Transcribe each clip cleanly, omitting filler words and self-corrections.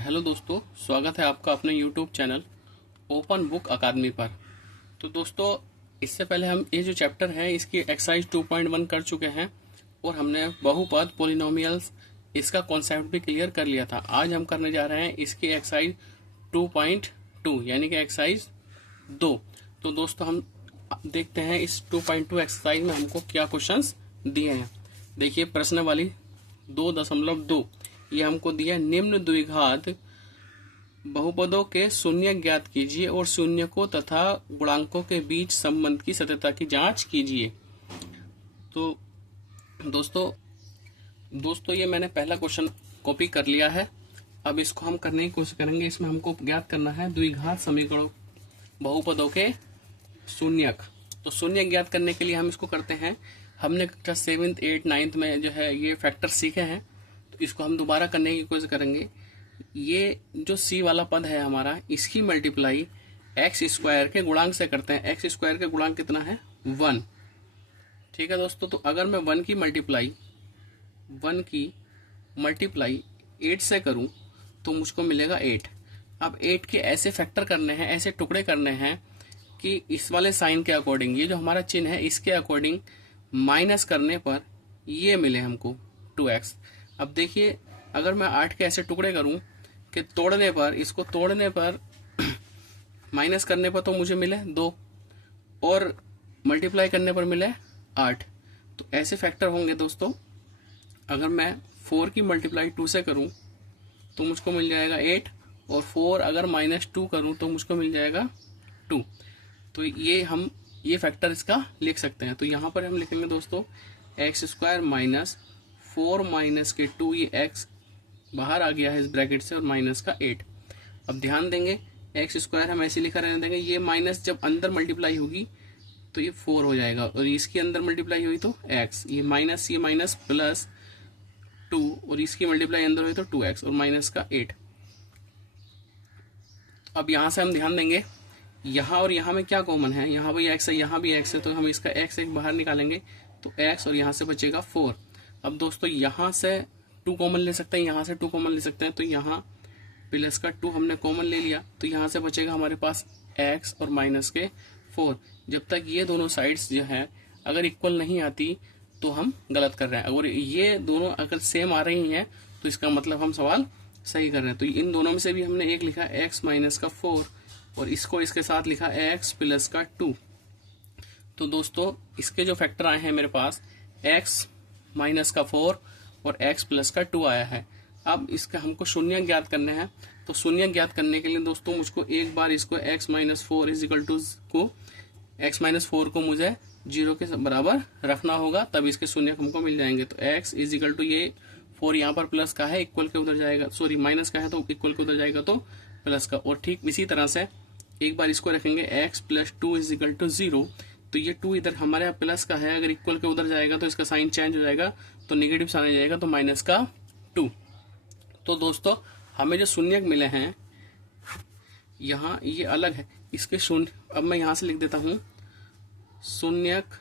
Hello दोस्तों, स्वागत है आपका अपने यूट्यूब चैनल ओपन बुक अकादमी पर। तो दोस्तों, इससे पहले हम ये जो चैप्टर है इसकी एक्सरसाइज 2.1 कर चुके हैं और हमने बहुपद पोलिनोमियल्स इसका कॉन्सेप्ट भी क्लियर कर लिया था। आज हम करने जा रहे हैं इसकी एक्सरसाइज 2.2 यानी कि एक्सरसाइज 2। तो दोस्तों, हम देखते हैं इस 2.2 एक्सरसाइज में हमको क्या क्वेश्चंस दिए हैं। देखिए, प्रश्न वाली 2.2 ये हमको दिया, निम्न द्विघात बहुपदों के शून्य ज्ञात कीजिए और शून्य को तथा गुणांकों के बीच संबंध की सत्यता की जांच कीजिए। तो दोस्तों ये मैंने पहला क्वेश्चन कॉपी कर लिया है। अब इसको हम करने की कोशिश करेंगे। इसमें हमको ज्ञात करना है द्विघात समीकरणों बहुपदों के शून्यक। तो शून्य ज्ञात करने के लिए हम इसको करते हैं। हमने कक्षा 7th 8th 9th में जो है ये फैक्टर सीखे हैं, तो इसको हम दोबारा करने की कोशिश करेंगे। ये जो सी वाला पद है हमारा, इसकी मल्टीप्लाई एक्स स्क्वायर के गुणांक से करते हैं। एक्स स्क्वायर के गुणांक कितना है? 1। ठीक है दोस्तों, तो अगर मैं 1 की मल्टीप्लाई 8 से करूं तो मुझको मिलेगा 8। अब 8 के ऐसे फैक्टर करने हैं, ऐसे टुकड़े करने हैं कि इस वाले साइन के अकॉर्डिंग, ये जो हमारा चिन्ह है इसके अकॉर्डिंग माइनस करने पर ये मिले हमको 2x। अब देखिए, अगर मैं 8 के ऐसे टुकड़े करूं कि तोड़ने पर, इसको तोड़ने पर माइनस करने पर तो मुझे मिले 2 और मल्टीप्लाई करने पर मिले 8। तो ऐसे फैक्टर होंगे दोस्तों। अगर मैं 4 की मल्टीप्लाई 2 से करूं तो मुझको मिल जाएगा 8 और 4 अगर -2 करूं तो मुझको मिल जाएगा 2। तो ये फैक्टर इसका लिख सकते हैं। तो यहाँ पर हम लिखेंगे दोस्तों एक्स स्क्वायर माइनस 4 माइनस के 2, ये एक्स बाहर आ गया है इस ब्रैकेट से, और माइनस का 8। अब ध्यान देंगे, एक्स स्क्वायर हम ऐसे लिखा रहने देंगे। ये माइनस जब अंदर मल्टीप्लाई होगी तो ये 4 हो जाएगा, और इसके अंदर मल्टीप्लाई हुई तो एक्स, ये माइनस प्लस 2, और इसकी मल्टीप्लाई अंदर हुई तो 2x और माइनस का 8। अब यहाँ से हम ध्यान देंगे, यहाँ और यहाँ में क्या कॉमन है? यहाँ भी x है, यहाँ भी x है, तो हम इसका x एक बाहर निकालेंगे तो x, और यहाँ से बचेगा 4। अब दोस्तों, यहाँ से 2 कॉमन ले सकते हैं, यहाँ से 2 कॉमन ले सकते हैं, तो यहाँ प्लस का 2 हमने कॉमन ले लिया, तो यहाँ से बचेगा हमारे पास x और माइनस के 4। जब तक ये दोनों साइड्स जो है अगर इक्वल नहीं आती तो हम गलत कर रहे हैं। अगर ये दोनों अगर सेम आ रही हैं तो इसका मतलब हम सवाल सही कर रहे हैं। तो इन दोनों में से भी हमने एक लिखा x माइनस का 4 और इसको इसके साथ लिखा x प्लस का 2। तो दोस्तों, इसके जो फैक्टर आए हैं मेरे पास x माइनस का 4 और x प्लस का 2 आया है। अब इसका हमको शून्य ज्ञात करने हैं। तो शून्य ज्ञात करने के लिए दोस्तों मुझको एक बार इसको x minus 4 is equal to को x माइनस 4 को मुझे 0 के बराबर रखना होगा, तब इसके शून्य हमको मिल जाएंगे। तो x इज इक्वल टू, ये 4 यहाँ पर प्लस का है, इक्वल के उधर जाएगा, सॉरी माइनस का है तो इक्वल के उधर जाएगा तो प्लस का। और ठीक इसी तरह से एक बार इसको रखेंगे x plus 2 is equal to 0। तो ये 2 इधर हमारे यहाँ प्लस का है, अगर इक्वल के उधर जाएगा तो इसका साइन चेंज हो जाएगा, तो निगेटिव साइन आ जाएगा, तो माइनस का 2। तो दोस्तों, हमें जो शून्यक मिले हैं यहाँ ये अलग है, इसके शून्य, अब मैं यहाँ से लिख देता हूँ शून्यक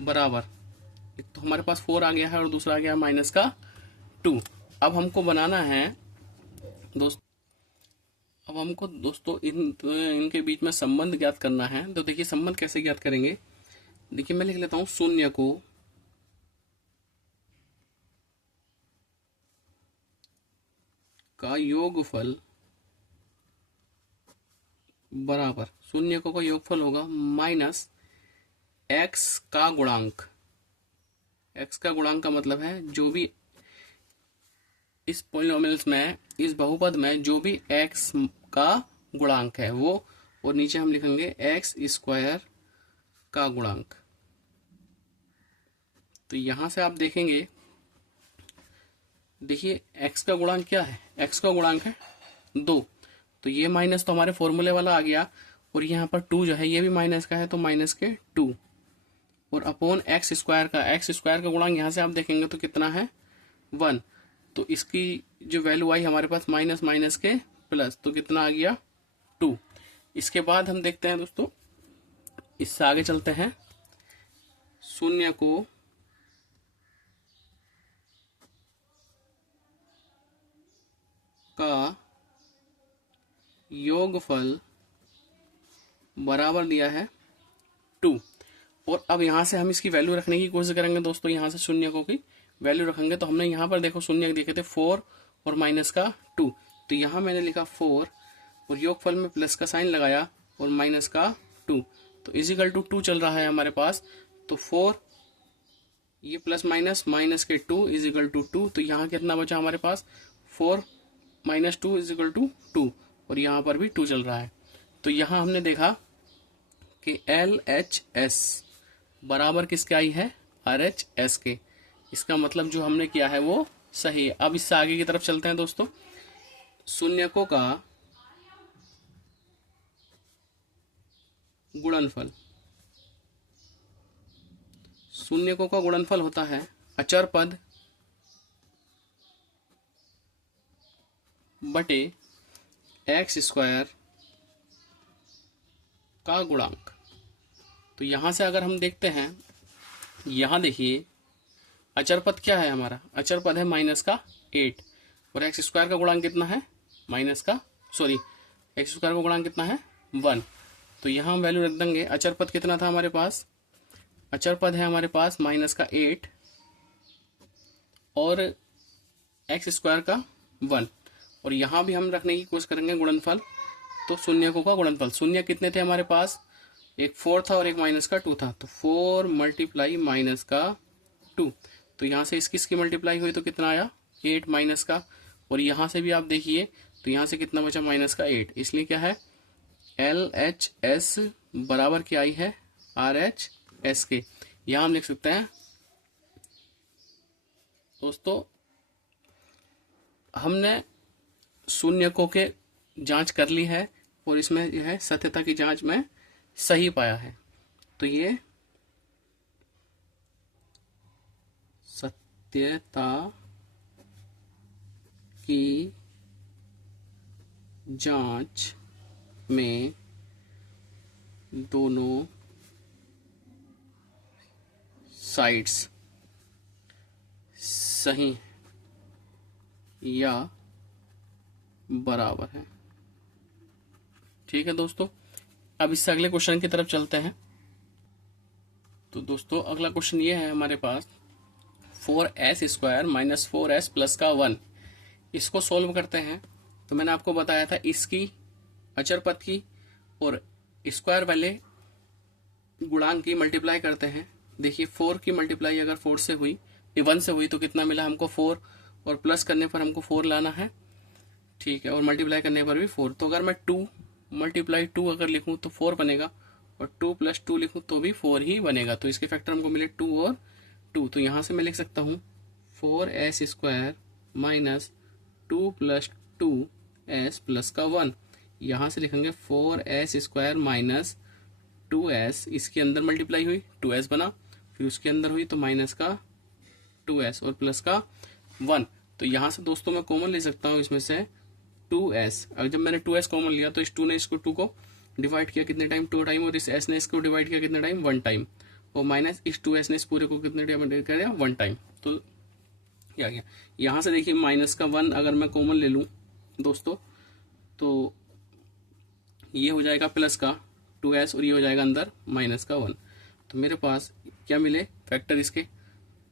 बराबर, एक तो हमारे पास 4 आ गया है और दूसरा आ गया माइनस का 2। अब हमको बनाना है दोस्तों इनके बीच में संबंध ज्ञात करना है। तो देखिए, संबंध कैसे ज्ञात करेंगे। देखिए, मैं लिख लेता हूं शून्य को का योगफल बराबर, शून्य को योगफल होगा माइनस x का गुणांक। x का गुणांक का मतलब है जो भी इस पॉलिनोमियल्स में, इस बहुपद में जो भी x का गुणांक है वो, और नीचे हम लिखेंगे x स्क्वायर का गुणांक। तो यहां से आप देखेंगे, देखिए x का गुणांक क्या है? x का गुणांक है 2, तो ये माइनस तो हमारे फॉर्मूले वाला आ गया, और यहाँ पर 2 जो है ये भी माइनस का है, तो माइनस के 2 और अपॉन x स्क्वायर का गुणांक यहाँ से आप देखेंगे तो कितना है? 1। तो इसकी जो वैल्यू आई हमारे पास माइनस माइनस के प्लस, तो कितना आ गया? 2। इसके बाद हम देखते हैं दोस्तों, इससे आगे चलते हैं। शून्य को योगफल बराबर दिया है 2। और अब यहाँ से हम इसकी वैल्यू रखने की कोशिश करेंगे दोस्तों। यहाँ से शून्यकों की वैल्यू रखेंगे तो हमने यहाँ पर देखो शून्य देखे थे 4 और माइनस का 2, तो यहाँ मैंने लिखा 4 और योगफल में प्लस का साइन लगाया और माइनस का 2, तो इजिकल टू 2 चल रहा है हमारे पास। तो 4 ये प्लस माइनस के 2 इजिकल टू 2, तो यहाँ कितना बचा हमारे पास 4 माइनस 2 इजिकल टू 2 और यहाँ पर भी 2 चल रहा है। तो यहाँ हमने देखा कि LHS बराबर किसके आई है, RHS के। इसका मतलब जो हमने किया है वो सही है। अब इससे आगे की तरफ चलते हैं दोस्तों। शून्यकों का गुणनफल, शून्यकों का गुणनफल होता है अचर पद बटे x स्क्वायर का गुणांक। तो यहां से अगर हम देखते हैं, यहां देखिए अचर पद क्या है हमारा, अचर पद है माइनस का 8 और एक्स स्क्वायर का गुणांक कितना है एक्स स्क्वायर का गुणांक कितना है 1। तो यहाँ हम वैल्यू रख देंगे। अचर पद कितना था हमारे पास, अचर पद है हमारे पास माइनस का 8 और एक्स स्क्वायर का 1। और यहाँ भी हम रखने की कोशिश करेंगे गुणनफल। तो शून्यकों का गुणनफल, शून्य कितने थे हमारे पास, एक 4 था और एक माइनस का 2 था, तो 4 मल्टीप्लाई माइनस का 2। तो यहाँ से इसकी मल्टीप्लाई हुई तो कितना आया 8 माइनस का, और यहाँ से भी आप देखिए तो यहाँ से कितना बचा माइनस का 8। इसलिए क्या है LHS बराबर क्या आई है RHS के। यहाँ हम लिख सकते हैं दोस्तों, हमने शून्यकों के जांच कर ली है और इसमें यह है सत्यता की जांच में सही पाया है। तो ये सत्यता की जांच में दोनों साइड्स सही या बराबर है। ठीक है दोस्तों, अब इससे अगले क्वेश्चन की तरफ चलते हैं। तो दोस्तों अगला क्वेश्चन ये है हमारे पास 4s square minus 4s plus का 1। इसको सॉल्व करते हैं। तो मैंने आपको बताया था इसकी अचर पद की और स्क्वायर वाले गुणांक की मल्टीप्लाई करते हैं। देखिए 4 की मल्टीप्लाई अगर 4 से हुई 1 से हुई तो कितना मिला हमको 4, और प्लस करने पर हमको 4 लाना है, ठीक है, और मल्टीप्लाई करने पर भी 4। तो अगर मैं 2 मल्टीप्लाई 2 अगर लिखूं तो 4 बनेगा, और 2 प्लस 2 लिखूं तो भी 4 ही बनेगा। तो इसके फैक्टर हमको मिले 2 और 2। तो यहाँ से मैं लिख सकता हूँ 4s square minus 2 plus 2s plus का 1। यहाँ से लिखेंगे 4s स्क्वायर माइनस 2s, इसके अंदर मल्टीप्लाई हुई 2s बना, फिर उसके अंदर हुई तो माइनस का 2s और प्लस का 1। तो यहाँ से दोस्तों मैं कॉमन ले सकता हूँ इसमें से 2s। अगर जब मैंने 2s कॉमन लिया तो इस 2 ने इसको 2 को डिवाइड किया कितने टाइम 2 टाइम, और इस s ने इसको डिवाइड किया कितने टाइम 1 टाइम, और माइनस इस 2s ने इस पूरे को कितने टाइम डिवाइड किया 1 टाइम। तो क्या गया, यहाँ से देखिए माइनस का 1 अगर मैं कॉमन ले लूँ दोस्तों तो ये हो जाएगा प्लस का 2s और ये हो जाएगा अंदर माइनस का 1। तो मेरे पास क्या मिले फैक्टर इसके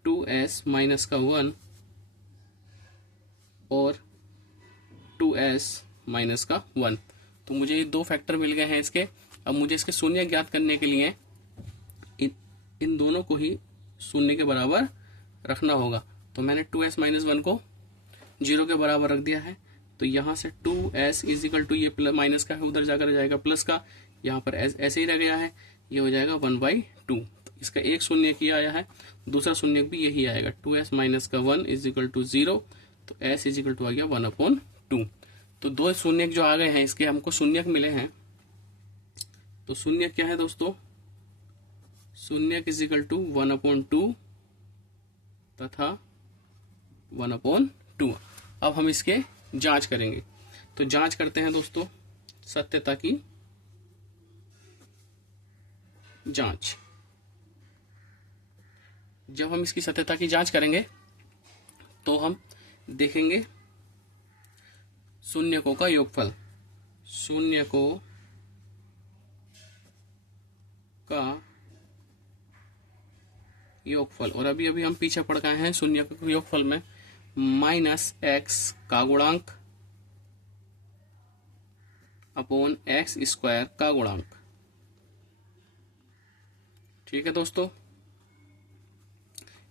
2s माइनस का 1 और 2s माइनस का 1। तो मुझे ये दो फैक्टर मिल गए हैं इसके। अब मुझे इसके शून्य ज्ञात करने के लिए इन दोनों को ही शून्य के बराबर रखना होगा। तो मैंने 2s माइनस 1 को 0 के बराबर रख दिया है। तो यहाँ से 2s इजिकल टू ये प्लस माइनस का है उधर जाकर जाएगा प्लस का, यहाँ पर ऐसे ही रह गया है, ये हो जाएगा 1/2। तो इसका एक शून्य किया आया है, दूसरा शून्य भी यही आएगा 2s माइनस का 1 इजिकल टू 0। तो s इजिकल टू आ गया 1/2। तो दो शून्य जो आ गए हैं इसके हमको शून्य मिले हैं। तो शून्य क्या है दोस्तों, शून्य इजिकल टू 1/2 तथा 1/2। अब हम इसके जांच करेंगे। तो जांच करते हैं दोस्तों सत्यता की जांच। जब हम इसकी सत्यता की जांच करेंगे तो हम देखेंगे शून्यकों का योगफल। शून्य को का योगफल, और अभी अभी हम पीछे पड़ गए हैं शून्य के योगफल में, माइनस एक्स का गुणांक अपॉन एक्स स्क्वायर का गुणांक। ठीक है दोस्तों,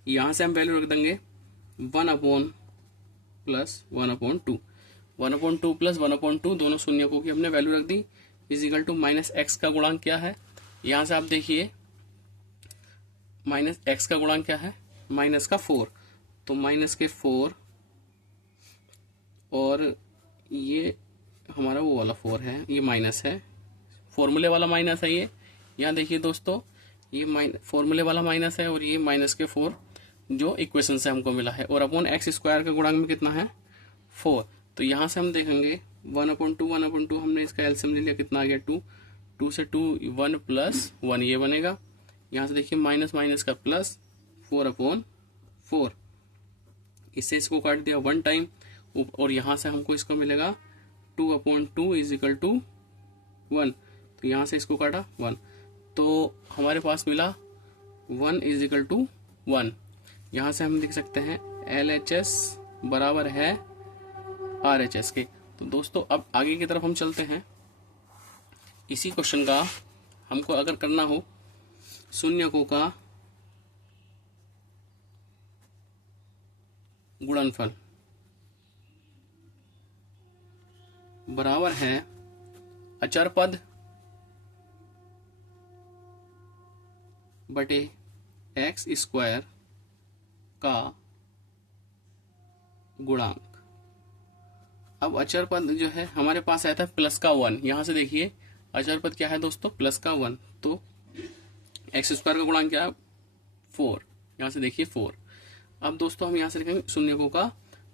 यहां से हम वैल्यू रख देंगे 1/+ 1/2, 1/2 प्लस 1/2 दोनों शून्य को की हमने वैल्यू रख दी, इजिकल टू माइनस एक्स का गुणांक क्या है। यहां से आप देखिए माइनस एक्स का गुणांक क्या है, माइनस का 4, तो माइनस के 4 और ये हमारा वो वाला 4 है, ये माइनस है, फॉर्मूले वाला माइनस है ये। यहाँ देखिए दोस्तों, ये फॉर्मूले वाला माइनस है और ये माइनस के 4 जो इक्वेशन से हमको मिला है, और अपॉन एक्स स्क्वायर का गुणांक में कितना है 4। तो यहाँ से हम देखेंगे 1/2 हमने इसका एलसीएम ले लिया, कितना आ गया 2, 2 से 2 1 प्लस 1 ये बनेगा। यहाँ से देखिए माइनस माइनस का प्लस 4/4, इससे इसको काट दिया 1 टाइम, और यहाँ से हमको इसको मिलेगा 2/2 इजिकल टू 1, तो यहाँ से इसको काटा 1, तो हमारे पास मिला 1 इजिकल टू 1। यहाँ से हम लिख सकते हैं LHS बराबर है RHS के। तो दोस्तों अब आगे की तरफ हम चलते हैं। इसी क्वेश्चन का हमको अगर करना हो शून्यकों का गुणनफल बराबर है अचर पद बटे एक्स स्क्वायर का गुणांक। अब अचर पद जो है हमारे पास आया था प्लस का 1, यहां से देखिए अचर पद क्या है दोस्तों, प्लस का 1, तो एक्स स्क्वायर का गुणांक क्या है 4, यहां से देखिए 4। अब दोस्तों हम यहां से लिखेंगे शून्यकों का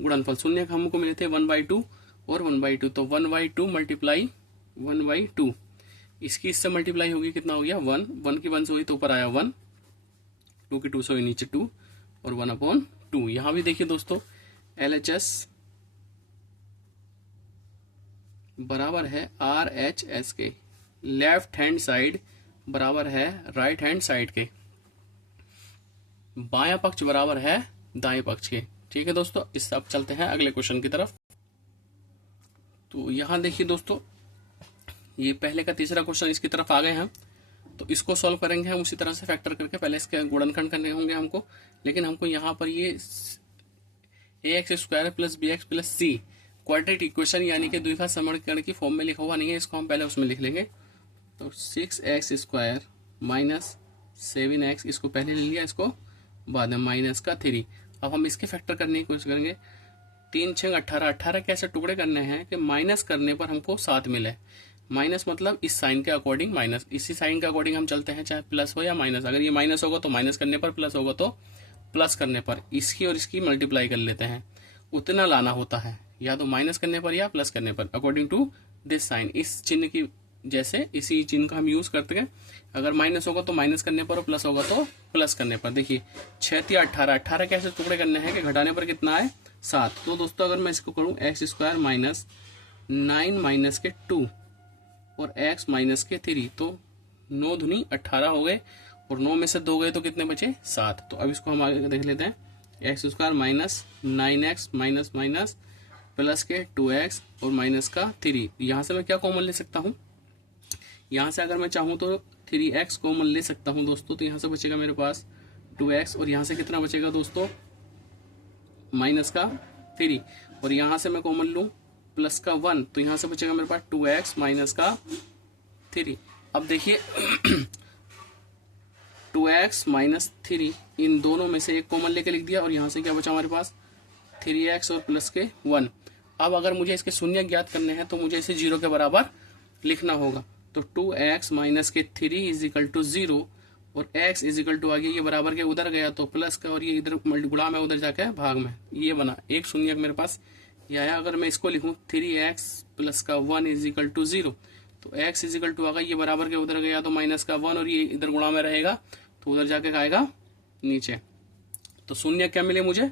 गुणनफल, शून्य हमको मिले थे 1/2 और 1/2, तो 1/2 मल्टीप्लाई 1/2, इसकी इससे मल्टीप्लाई होगी, कितना हो गया 1, 1 की 1 से हुई तो ऊपर आया 1, 2 की 2 से हुई नीचे 2, और 1/2। यहां भी देखिए दोस्तों LHS बराबर है RHS के, लेफ्ट हैंड साइड बराबर है राइट हैंड साइड के, बायां पक्ष बराबर है दाएं पक्ष के। ठीक है दोस्तों, इस अब चलते हैं अगले क्वेश्चन की तरफ। तो यहां देखिए दोस्तों, ये पहले का तीसरा क्वेश्चन, इसकी तरफ आ गए हम, तो इसको सॉल्व करेंगे हम उसी तरह से फैक्टर करके। पहले इसके गुणनखंड करने होंगे हमको, लेकिन हमको यहाँ पर ये ax² plus bx plus c quadratic equation यानी कि द्विघात समीकरण की फॉर्म में लिखा हुआ नहीं है, इसको हम पहले उसमें लिख लेंगे। तो 6x² माइनस 7x, इसको पहले ले लिया, इसको बाद में माइनस का 3। अब हम इसके फैक्टर करने की कोशिश करेंगे। 3 6 18, 18 के ऐसे टुकड़े करने हैं कि माइनस करने पर हमको 7 मिले। माइनस मतलब इस साइन के अकॉर्डिंग माइनस, इसी साइन के अकॉर्डिंग हम चलते हैं, चाहे प्लस हो या माइनस। अगर ये माइनस होगा तो माइनस करने पर, प्लस होगा तो प्लस करने पर, इसकी और इसकी मल्टीप्लाई कर लेते हैं, उतना लाना होता है, या तो माइनस करने पर या प्लस करने पर, अकॉर्डिंग टू दिस साइन। इस चिन्ह की जैसे इसी चिन्ह का हम यूज करते हैं, अगर माइनस होगा तो माइनस करने पर और प्लस होगा तो प्लस करने पर। देखिए 6 3 18, 18 कैसे टुकड़े करने हैं कि घटाने पर कितना है 7। तो दोस्तों अगर मैं इसको करूं x² माइनस 9 माइनस के 2 और x माइनस के 3, तो 9 दूनी 18 हो गए, और 9 में से 2 गए तो कितने बचे 7। तो अब इसको हम आगे देख लेते हैं, x² minus 9x minus minus plus के 2x और माइनस का 3। यहाँ से मैं क्या कॉमन ले सकता हूँ, यहाँ से अगर मैं चाहूँ तो 3x कॉमन ले सकता हूँ दोस्तों, तो यहाँ से बचेगा मेरे पास 2x, और यहाँ से कितना बचेगा दोस्तों माइनस का 3, और यहाँ से मैं कॉमन लूँ प्लस का 1, तो यहाँ से बचेगा मेरे पास 2x माइनस का 3। अब देखिए 2x माइनस 3, इन दोनों में से एक कॉमन लेके लिख दिया, और यहाँ से क्या बचा हमारे पास 3x और प्लस के 1। अब अगर मुझे इसके शून्य ज्ञात करने हैं तो मुझे इसे 0 के बराबर लिखना होगा। तो 2x माइनस के 3 इज इक्वल टू 0, और x इज इक्वल टू आगे ये बराबर के उधर गया तो प्लस का, और ये इधर गुणा में उधर जाके भाग में, ये बना एक शून्य मेरे पास ये आया। अगर मैं इसको लिखूं 3x प्लस का 1 इज इक्वल टू 0, तो x इज इक्वल टू आगा ये बराबर के उधर गया तो माइनस का 1, और ये इधर गुणा में रहेगा तो उधर जाके आएगा नीचे। तो शून्य क्या मिले मुझे,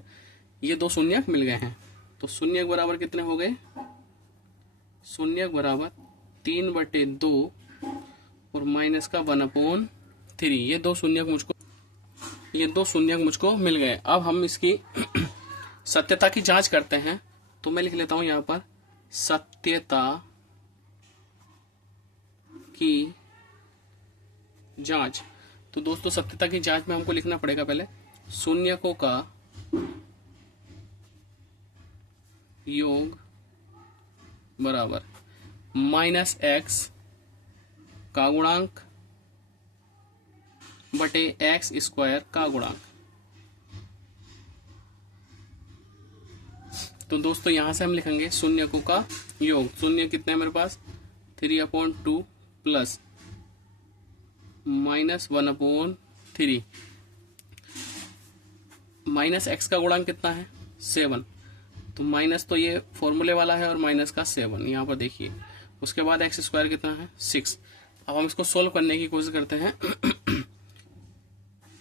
ये 2 शून्य मिल गए हैं। तो शून्य बराबर कितने हो गए, शून्य बराबर 3/2 और माइनस का 1/3। ये दो शून्यक मुझको मिल गए। अब हम इसकी सत्यता की जांच करते हैं। तो मैं लिख लेता हूं यहां पर सत्यता की जांच। तो दोस्तों सत्यता की जांच में हमको लिखना पड़ेगा पहले शून्यकों का योग बराबर -x का गुणांक बटे x² का गुणांक। तो दोस्तों यहां से हम लिखेंगे शून्यकों का योग। शून्य कितने हैं मेरे पास 3/2 प्लस -1/3 -x का गुणांक कितना है 7। तो माइनस तो ये फॉर्मूले वाला है और माइनस का 7 यहाँ पर देखिए। उसके बाद x² कितना है 6। अब हम इसको सोल्व करने की कोशिश करते हैं।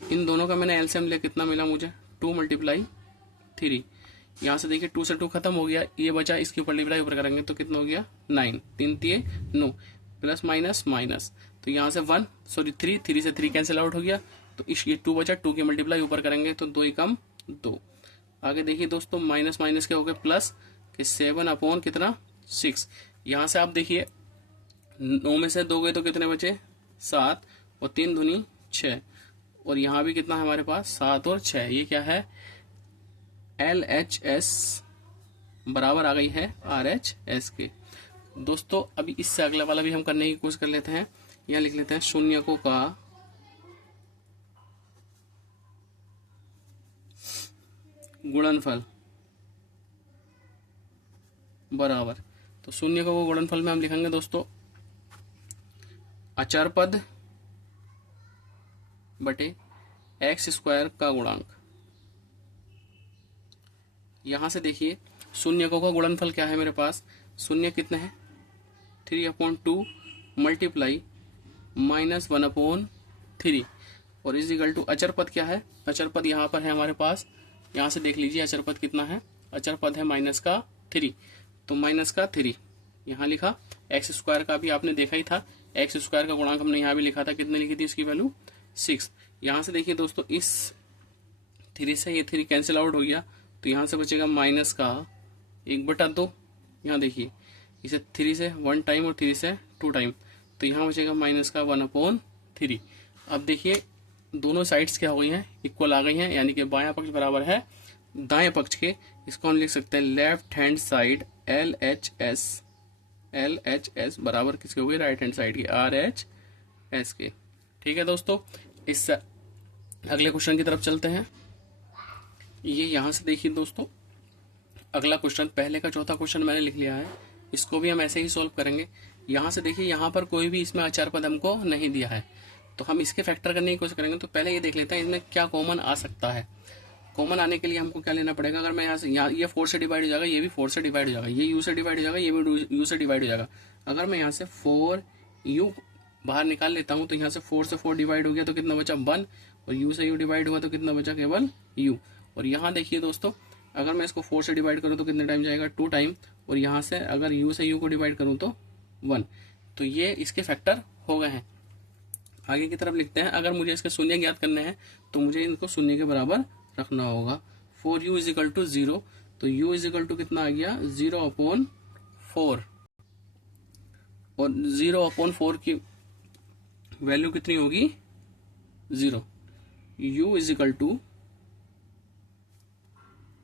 इन दोनों का मैंने एलसीएम लिया, कितना मिला मुझे 2 × 3। यहाँ से देखिए 2 से 2 खत्म हो गया, ये बचा, इसके ऊपर मल्टीप्लाई ऊपर करेंगे तो कितना हो गया 9, 3 3 9 प्लस माइनस माइनस। तो यहाँ से 3 से 3 कैंसिल आउट हो गया। तो इस ये 2 बचा, 2 की मल्टीप्लाई ऊपर करेंगे तो 2 एकम 2। आगे देखिए दोस्तों माइनस माइनस के हो गए प्लस के 7 कितना 6। यहाँ से आप देखिए 9 में से 2 गए तो कितने बचे 7 और 3 दूनी 6। और यहाँ भी कितना है हमारे पास 7 और 6। ये क्या है LHS बराबर आ गई है RHS के। दोस्तों अभी इससे अगला वाला भी हम करने की कोशिश कर लेते हैं। यहाँ लिख लेते हैं शून्यकों का गुणनफल बराबर। तो शून्यकों को गुणनफल में हम लिखेंगे दोस्तों अचर पद बटे x² का गुणांक। यहां से देखिए शून्यकों का गुणनफल क्या है मेरे पास, शून्य कितने हैं 3/2 मल्टीप्लाई -1/3 और इज इक्वल टू अचर पद क्या है। अचर पद यहाँ पर है हमारे पास, यहाँ से देख लीजिए अचर पद कितना है। अचर पद है -3। तो -3 यहाँ लिखा। x² का भी आपने देखा ही था, x² का गुणांक हमने यहाँ भी लिखा था, कितने लिखी थी इसकी वैल्यू 6। यहाँ से देखिए दोस्तों इस 3 से ये 3 कैंसिल आउट हो गया। तो यहाँ से बचेगा माइनस का 1/2। यहाँ देखिए इसे 3 से 1 टाइम और 3 से 2 टाइम, तो यहाँ बचेगा माइनस का 1/3। अब देखिए दोनों साइड्स क्या हो गई हैं इक्वल आ गई हैं, यानी कि बायां पक्ष बराबर है दाएं पक्ष के। इसको हम लिख सकते हैं लेफ्ट हैंड साइड LHS बराबर किसके हो गई राइट हैंड साइड की RHS के। ठीक है दोस्तों, इस अगले क्वेश्चन की तरफ चलते हैं। ये यहाँ से देखिए दोस्तों अगला क्वेश्चन, पहले का चौथा क्वेश्चन मैंने लिख लिया है, इसको भी हम ऐसे ही सॉल्व करेंगे। यहाँ से देखिए यहाँ पर कोई भी इसमें अचर पद हमको नहीं दिया है, तो हम इसके फैक्टर करने की कोशिश करेंगे। तो पहले ये देख लेते हैं इसमें क्या कॉमन आ सकता है। कॉमन आने के लिए हमको क्या लेना पड़ेगा, अगर मैं यहाँ से ये 4 से डिवाइड हो जाएगा, ये भी 4 से डिवाइड हो जाएगा, ये u से डिवाइड हो जाएगा, ये भी u से डिवाइड हो जाएगा। अगर मैं यहाँ से 4u बाहर निकाल लेता हूँ तो यहाँ से 4 से 4 डिवाइड हो गया तो कितना बचा 1, और u से u डिवाइड हुआ तो कितना बचा केवल u। और यहाँ देखिए दोस्तों अगर मैं इसको 4 से डिवाइड करूँ तो कितने टाइम जाएगा 2 टाइम, और यहाँ से अगर u से u को डिवाइड करूँ तो 1। तो ये इसके फैक्टर हो गए हैं। आगे की तरफ लिखते हैं, अगर मुझे इसके शून्य ज्ञात करने हैं तो मुझे इनको शून्य के बराबर रखना होगा। 4u = 0, तो u = कितना आ गया 0/4, और 0/4 की वैल्यू कितनी होगी 0। u =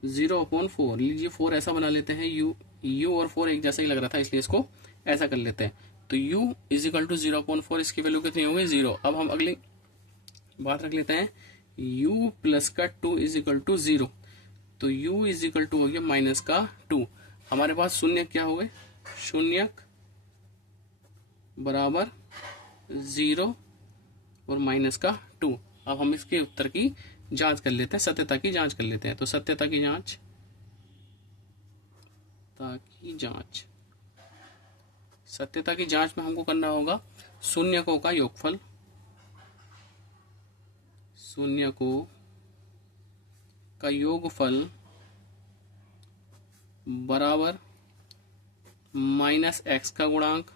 0/4 लीजिए, 4 ऐसा बना लेते हैं, u और 4 एक जैसा ही लग रहा था इसलिए इसको ऐसा कर लेते हैं। तो u = 0/4, इसकी वैल्यू कितनी होगी 0। अब हम अगली बात रख लेते हैं u प्लस का 2 = 0, तो u = हो गया -2। हमारे पास शून्य क्या हो गए, शून्यक बराबर 0 और -2। अब हम इसके उत्तर की जांच कर लेते हैं, सत्यता की जांच कर लेते हैं। तो सत्यता की जांच में हमको करना होगा शून्यकों का योगफल, शून्यकों का योगफल बराबर -x का गुणांक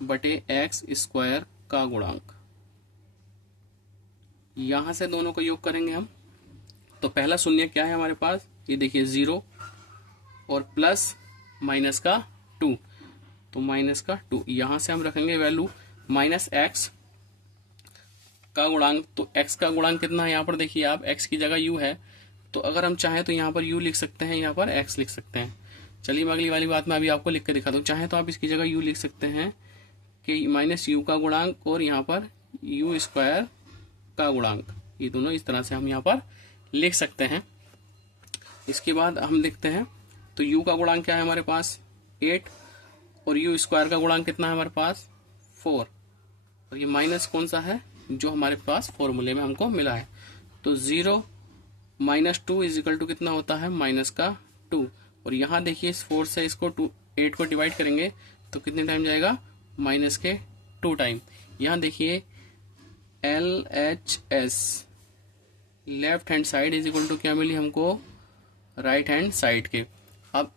बटे एक्स स्क्वायर का गुणांक। यहां से दोनों का योग करेंगे हम, तो पहला शून्य क्या है हमारे पास, ये देखिए 0 और प्लस माइनस का 2, तो माइनस का 2 यहां से हम रखेंगे वैल्यू माइनस एक्स का गुणांक। तो x का गुणांक कितना है यहाँ पर देखिए आप, x की जगह u है, तो अगर हम चाहें तो यहाँ पर u लिख सकते हैं, यहाँ पर x लिख सकते हैं। चलिए मैं अगली वाली बात में अभी आपको लिख के दिखाता हूँ। चाहे तो आप इसकी जगह u लिख सकते हैं कि माइनस u का गुणांक और यहाँ पर u स्क्वायर का गुणांक, ये दोनों इस तरह से हम यहाँ पर लिख सकते हैं। इसके बाद हम देखते हैं, तो u का गुणांक क्या है हमारे पास 8 और u स्क्वायर का गुणांक कितना है हमारे पास 4, और ये माइनस कौन सा है जो हमारे पास फॉर्मूले में हमको मिला है। तो 0 माइनस 2 इज इक्वल टू कितना होता है माइनस का 2, और यहाँ देखिए इस 4 से इसको 8 को डिवाइड करेंगे तो कितने टाइम जाएगा माइनस के 2 टाइम। यहाँ देखिए LHS left hand side is equal to क्या मिली हमको राइट हैंड साइड के। अब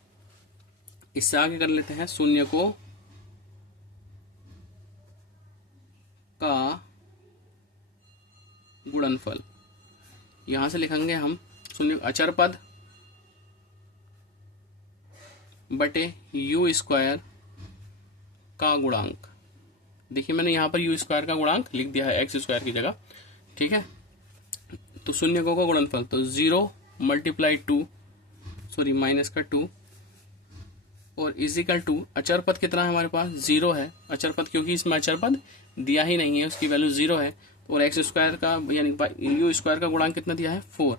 इससे आगे कर लेते हैं शून्य को का गुणनफल। यहां से लिखेंगे हम शून्य अचर पद बटे u स्क्वायर का गुणांक। देखिए मैंने यहाँ पर u स्क्वायर का गुणांक लिख दिया है x स्क्वायर की जगह, ठीक है। तो शून्य को का गुणनफल, तो 0 मल्टीप्लाई 2 सॉरी माइनस का 2 और इजिकल टू अचर पद कितना है हमारे पास 0 है। अचर पद क्योंकि इसमें अचर पद दिया ही नहीं है, उसकी वैल्यू 0 है, और एक्स स्क्वायर का यानी यू स्क्वायर का गुणांक कितना दिया है 4।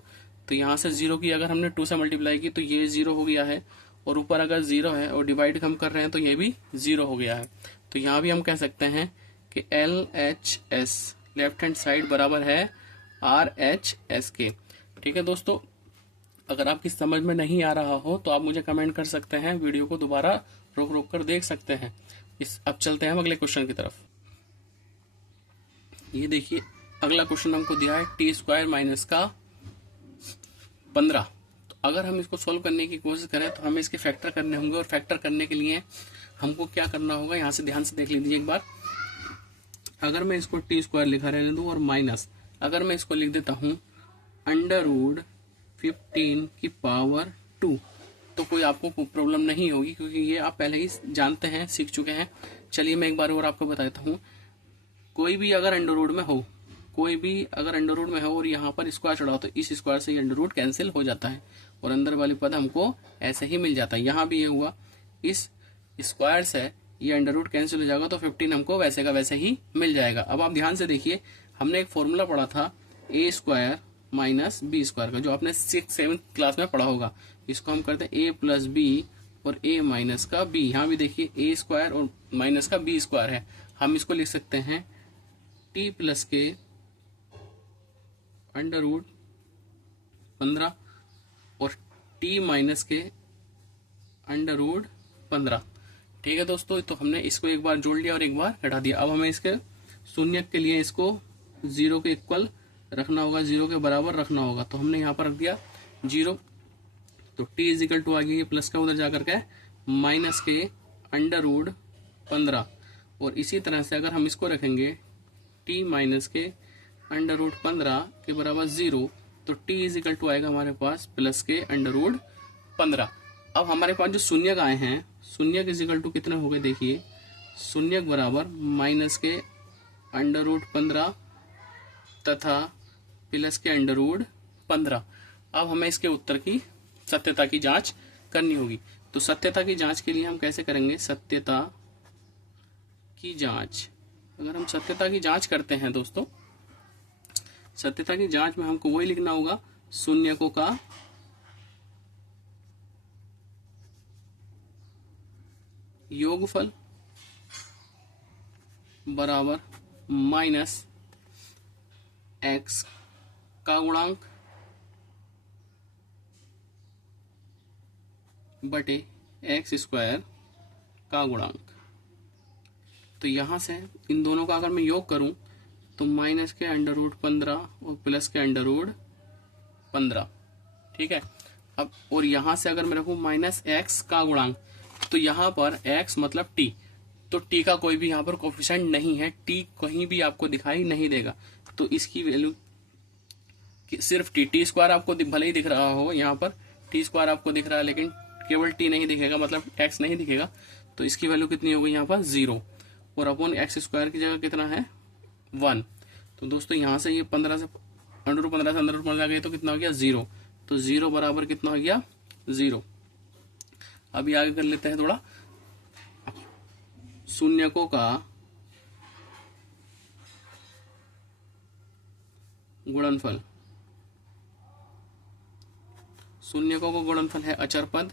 तो यहाँ से 0 की अगर हमने 2 से मल्टीप्लाई की तो ये 0 हो गया है, और ऊपर अगर 0 है और डिवाइड हम कर रहे हैं तो ये भी 0 हो गया है। तो यहाँ भी हम कह सकते हैं कि LHS लेफ्ट हैंड साइड बराबर है RHS के। ठीक है दोस्तों, अगर आपकी समझ में नहीं आ रहा हो तो आप मुझे कमेंट कर सकते हैं, वीडियो को दोबारा रोक रोक कर देख सकते हैं। अब चलते हैं हम अगले क्वेश्चन की तरफ। ये देखिए अगला क्वेश्चन हमको दिया है टी स्क्वायर माइनस का 15। तो अगर हम इसको सोल्व करने की कोशिश करें तो हमें इसके फैक्टर करने होंगे, और फैक्टर करने के लिए हमको क्या करना होगा, यहाँ से ध्यान से देख लीजिए एक बार। अगर मैं इसको टी स्क्वायर लिखा रहने दूं और माइनस अगर मैं इसको लिख देता हूं √15 की पावर 2, तो कोई आपको प्रॉब्लम नहीं होगी, क्योंकि ये आप पहले ही जानते हैं, सीख चुके हैं। चलिए मैं एक बार और आपको बताता हूँ। कोई भी अगर अंडर रूट में हो, कोई भी अगर अंडर रूट में हो और यहाँ पर स्क्वायर चढ़ाओ तो इस स्क्वायर से ये अंडर रूट कैंसिल हो जाता है और अंदर वाली पद हमको ऐसे ही मिल जाता है। यहाँ भी ये हुआ, इस स्क्वायर से ये अंडर रूट कैंसिल हो जाएगा तो 15 हमको वैसे का वैसे ही मिल जाएगा। अब आप ध्यान से देखिए, हमने एक फॉर्मूला पढ़ा था ए स्क्वायर माइनस बी स्क्वायर का, जो आपने 6th-7th क्लास में पढ़ा होगा। इसको हम करते हैं ए प्लस बी और ए माइनस का बी। यहाँ भी देखिए ए स्क्वायर और माइनस का बी स्क्वायर है, हम इसको लिख सकते हैं टी प्लस के अंडर रूट 15 और टी माइनस के अंडर रूट 15। ठीक है दोस्तों, तो हमने इसको एक बार जोड़ लिया और एक बार घटा दिया। अब हमें इसके शून्य के लिए इसको 0 के इक्वल रखना होगा, 0 के बराबर रखना होगा। तो हमने यहाँ पर रख दिया 0, तो टी इज इक्वल टू आ गया प्लस का उधर जाकर के माइनस के अंडर रूट 15, और इसी तरह से अगर हम इसको रखेंगे टी माइनस के अंडर रूट 15 के बराबर 0, तो टी इज इक्वल टू आएगा हमारे पास प्लस के अंडर रूट 15। अब हमारे पास जो शून्य आए हैं, शून्य इज इक्वल टू कितने हो गए, देखिए शून्य बराबर माइनस के अंडर रूट 15 तथा प्लस के अंडर रूट 15। अब हमें इसके उत्तर की सत्यता की जांच करनी होगी। तो सत्यता की जांच के लिए हम कैसे करेंगे, सत्यता की जांच। अगर हम सत्यता की जांच करते हैं दोस्तों, सत्यता की जांच में हमको वही लिखना होगा, शून्य को का योगफल बराबर माइनस एक्स का गुणांक बटे एक्स स्क्वायर का गुणांक। तो यहां से इन दोनों का अगर मैं योग करूं तो माइनस के अंडर रूट 15 और प्लस के अंडर रूट 15। ठीक है, अब और यहां से अगर मैं रखूं माइनस एक्स का गुणांक, तो यहां पर x मतलब t, तो टी का कोई भी यहाँ पर कोफिशिएंट नहीं है, टी कहीं भी आपको दिखाई नहीं देगा। तो इसकी वैल्यू सिर्फ टी स्क्वायर आपको भले ही दिख रहा हो, यहाँ पर टी स्क्वायर आपको दिख रहा है लेकिन केवल टी नहीं दिखेगा, मतलब एक्स नहीं दिखेगा। तो इसकी वैल्यू कितनी होगी यहाँ पर 0, और अपॉन एक्स स्क्वायर की जगह कितना है 1। तो दोस्तों यहाँ से ये 15 से अंदर आ गए तो कितना हो गया 0। तो 0 बराबर कितना हो गया 0। अभी आगे कर लेते हैं थोड़ा, शून्यकों का गुणनफल। शून्यकों का गुणनफल है अचर पद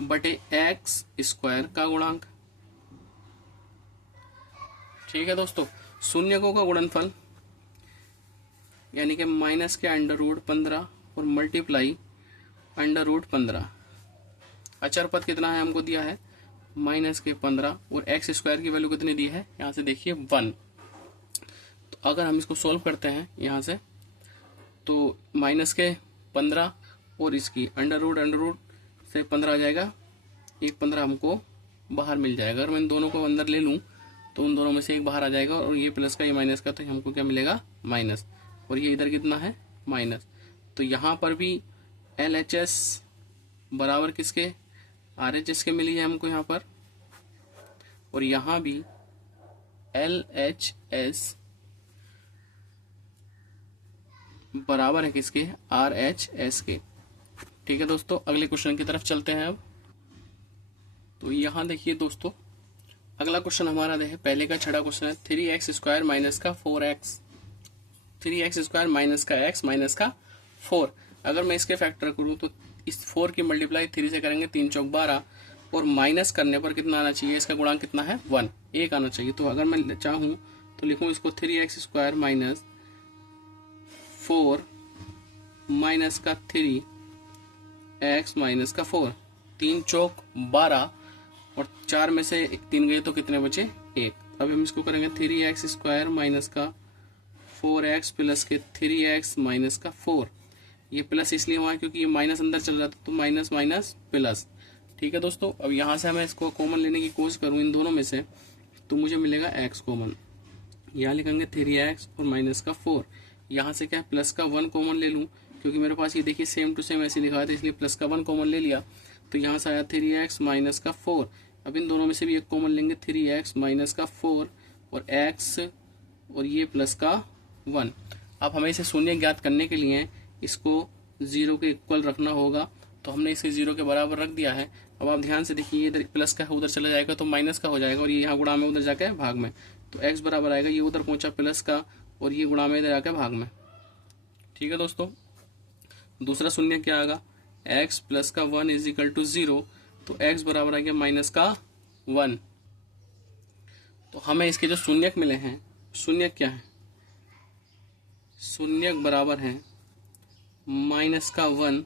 बटे एक्स स्क्वायर का गुणांक। ठीक है दोस्तों, शून्यकों का गुणनफल यानी कि माइनस के अंडर रूट 15 और मल्टीप्लाई अंडर रूट 15। अचर पद कितना है हमको दिया है माइनस के 15, और एक्स स्क्वायर की वैल्यू कितनी दी है यहाँ से देखिए 1। तो अगर हम इसको सोल्व करते हैं यहाँ से, तो माइनस के 15 और इसकी अंडर रूट से 15 आ जाएगा, एक 15 हमको बाहर मिल जाएगा। अगर मैं इन दोनों को अंदर ले लूँ तो उन दोनों में से एक बाहर आ जाएगा, और ये प्लस का ये माइनस का, तो हमको क्या मिलेगा माइनस, और ये इधर कितना है माइनस। तो यहाँ पर भी LHS बराबर किसके RHS के मिली है हमको यहाँ पर, और यहाँ भी LHS बराबर है किसके RHS के। ठीक है दोस्तों, अगले क्वेश्चन की तरफ चलते हैं अब। तो यहाँ देखिए दोस्तों, अगला क्वेश्चन हमारा है पहले का छठा क्वेश्चन है 3x स्क्वायर माइनस का 4x, 3x स्क्वायर माइनस का x माइनस का 4। अगर मैं इसके फैक्टर करूँ तो इस 4 की मल्टीप्लाई 3 से करेंगे, 3 चौक 12, और माइनस करने पर कितना आना चाहिए, इसका गुणांक कितना है 1, 1 आना चाहिए। तो अगर मैं चाहूँ तो लिखूँ इसको 3x स्क्वायर माइनस 4 माइनस का 3x माइनस का 4, 3 चौक 12, और 4 में से 3 गए तो कितने बचे 1। अब हम इसको करेंगे 3x स्क्वायर माइनस का 4x प्लस के 3x माइनस का 4। ये प्लस इसलिए हुआ क्योंकि ये माइनस अंदर चल रहा था, तो माइनस माइनस प्लस। ठीक है दोस्तों, अब यहाँ से मैं इसको कॉमन लेने की कोशिश करूँ इन दोनों में से, तो मुझे मिलेगा x कॉमन। यहाँ लिखेंगे 3x और माइनस का 4। यहाँ से क्या प्लस का 1 कॉमन ले लूँ, क्योंकि मेरे पास ये देखिए सेम टू सेम ऐसे लिखा था, इसलिए प्लस का 1 कॉमन ले लिया। तो यहाँ से आया 3x माइनस का 4। अब इन दोनों में से भी एक कॉमन लेंगे, 3x माइनस का 4 और x और ये प्लस का 1। अब हमें इसे शून्य ज्ञात करने के लिए इसको 0 के इक्वल रखना होगा, तो हमने इसे 0 के बराबर रख दिया है। अब आप ध्यान से देखिए, ये इधर प्लस का उधर चला जाएगा तो माइनस का हो जाएगा, और ये यहाँ गुणा में उधर जाके भाग में, तो x बराबर आएगा, ये उधर पहुंचा प्लस का और ये गुणा में इधर जाके भाग में। ठीक है दोस्तों, दूसरा शून्य क्या आएगा, x प्लस का 1 इज इक्वल टू 0, तो x बराबर आ गया माइनस का 1। तो हमें इसके जो शून्यक मिले हैं, शून्यक क्या है, शून्यक बराबर है माइनस का 1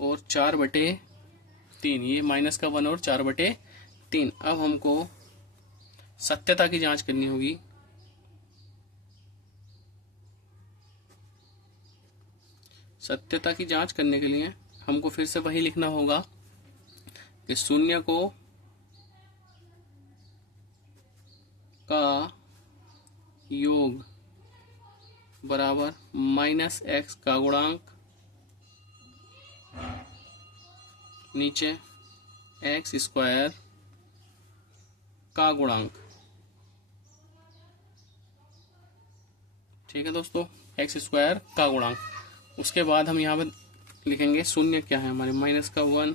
और 4/3। ये माइनस का 1 और 4/3। अब हमको सत्यता की जांच करनी होगी। सत्यता की जांच करने के लिए हमको फिर से वही लिखना होगा कि शून्य को का योग बराबर माइनस एक्स का गुणांक, नीचे एक्स स्क्वायर का गुणांक। ठीक है दोस्तों, एक्स स्क्वायर का गुणांक। उसके बाद हम यहाँ पर लिखेंगे शून्य क्या है हमारे, माइनस का 1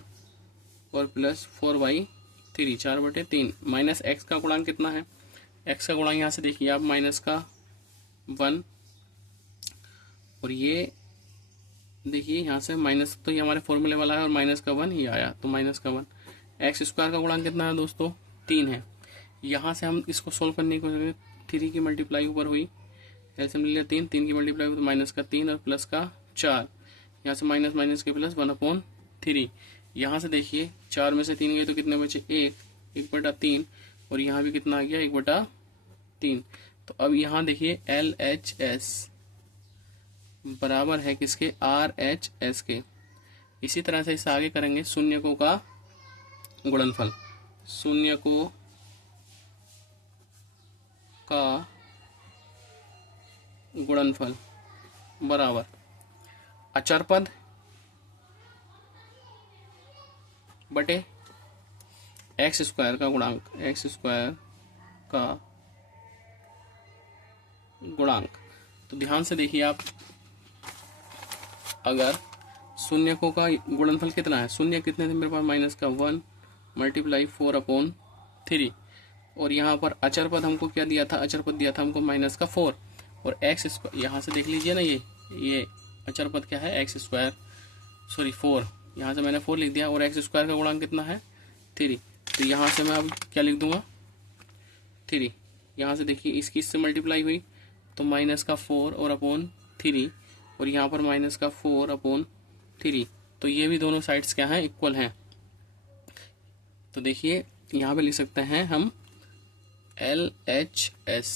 और प्लस 4/3, 4/3। माइनस एक्स का गुणांक कितना है, एक्स का गुणांक यहाँ से देखिए आप माइनस का 1, और ये देखिए यहाँ से माइनस, तो ये हमारे फॉर्मूले वाला है, और माइनस का 1 ही आया, तो माइनस का 1। एक्स स्क्वायर का गुणांक कितना है दोस्तों, 3 है। यहाँ से हम इसको सोल्व करने की कोशिश करें, 3 की मल्टीप्लाई ऊपर हुई, ऐसे मिल लिया 3 की मल्टीप्लाई हुई तो माइनस का 3 और प्लस का 4। यहाँ से माइनस माइनस के प्लस 1/3। यहाँ से देखिए 4 में से 3 गए तो कितने बचे, 1/3, और यहाँ भी कितना आ गया 1/3। तो अब यहाँ देखिए LHS बराबर है किसके, RHS के। इसी तरह से इसे आगे करेंगे, शून्यकों का गुणनफल, शून्यकों का गुणनफल बराबर अचर पद बटे एक्स स्क्वायर का गुणांक, एक्स स्क्वायर का गुणांक। तो ध्यान से देखिए आप, अगर शून्यकों का गुणनफल कितना है, शून्य कितने थे मेरे पास, माइनस का 1 मल्टीप्लाई 4/3, और यहाँ पर अचर पद हमको क्या दिया था, अचर पद दिया था हमको माइनस का 4, और एक्स स्क्वायर यहाँ से देख लीजिए ना, ये अचर पद क्या है, एक्स स्क्वायर, सॉरी 4, यहाँ से मैंने 4 लिख दिया, और एक्स स्क्वायर का गुणांक कितना है 3, तो यहाँ से मैं अब क्या लिख दूंगा 3। यहाँ से देखिए इसकी इससे मल्टीप्लाई हुई तो माइनस का 4 और अपॉन 3, और यहाँ पर माइनस का 4/3, तो ये भी दोनों साइड्स क्या हैं, इक्वल हैं। तो देखिए यहाँ पे लिख सकते हैं हम LHS,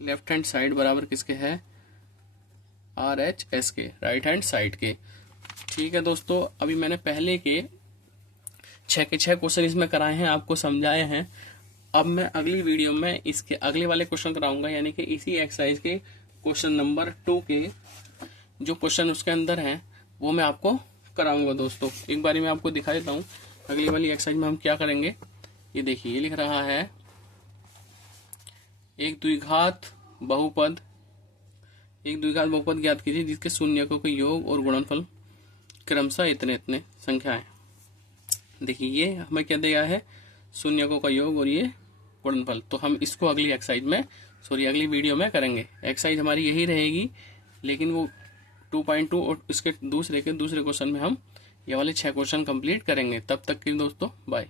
लेफ्ट हैंड साइड बराबर किसके है, RHS के, राइट हैंड साइड के। ठीक है दोस्तों, अभी मैंने पहले के 6 के 6 क्वेश्चन इसमें कराए हैं, आपको समझाए हैं। अब मैं अगली वीडियो में इसके अगले वाले क्वेश्चन कराऊंगा, यानी कि इसी एक्सरसाइज के क्वेश्चन नंबर 2 के जो क्वेश्चन उसके अंदर हैं वो मैं आपको कराऊंगा। दोस्तों एक बारी मैं आपको दिखा देता हूँ अगली वाली एक्सरसाइज में हम क्या करेंगे। ये देखिए, ये लिख रहा है एक द्विघात बहुपद ज्ञात कीजिए जिसके शून्यकों के योग और गुणनफल क्रमशः इतने इतने संख्याएं। देखिए ये हमें क्या दिया है, शून्यकों का योग और ये गुणनफल। तो हम इसको अगली एक्सरसाइज में, सॉरी अगली वीडियो में करेंगे। एक्सरसाइज हमारी यही रहेगी, लेकिन वो 2.2 और इसके दूसरे क्वेश्चन में हम ये वाले 6 क्वेश्चन कंप्लीट करेंगे। तब तक के दोस्तों बाय।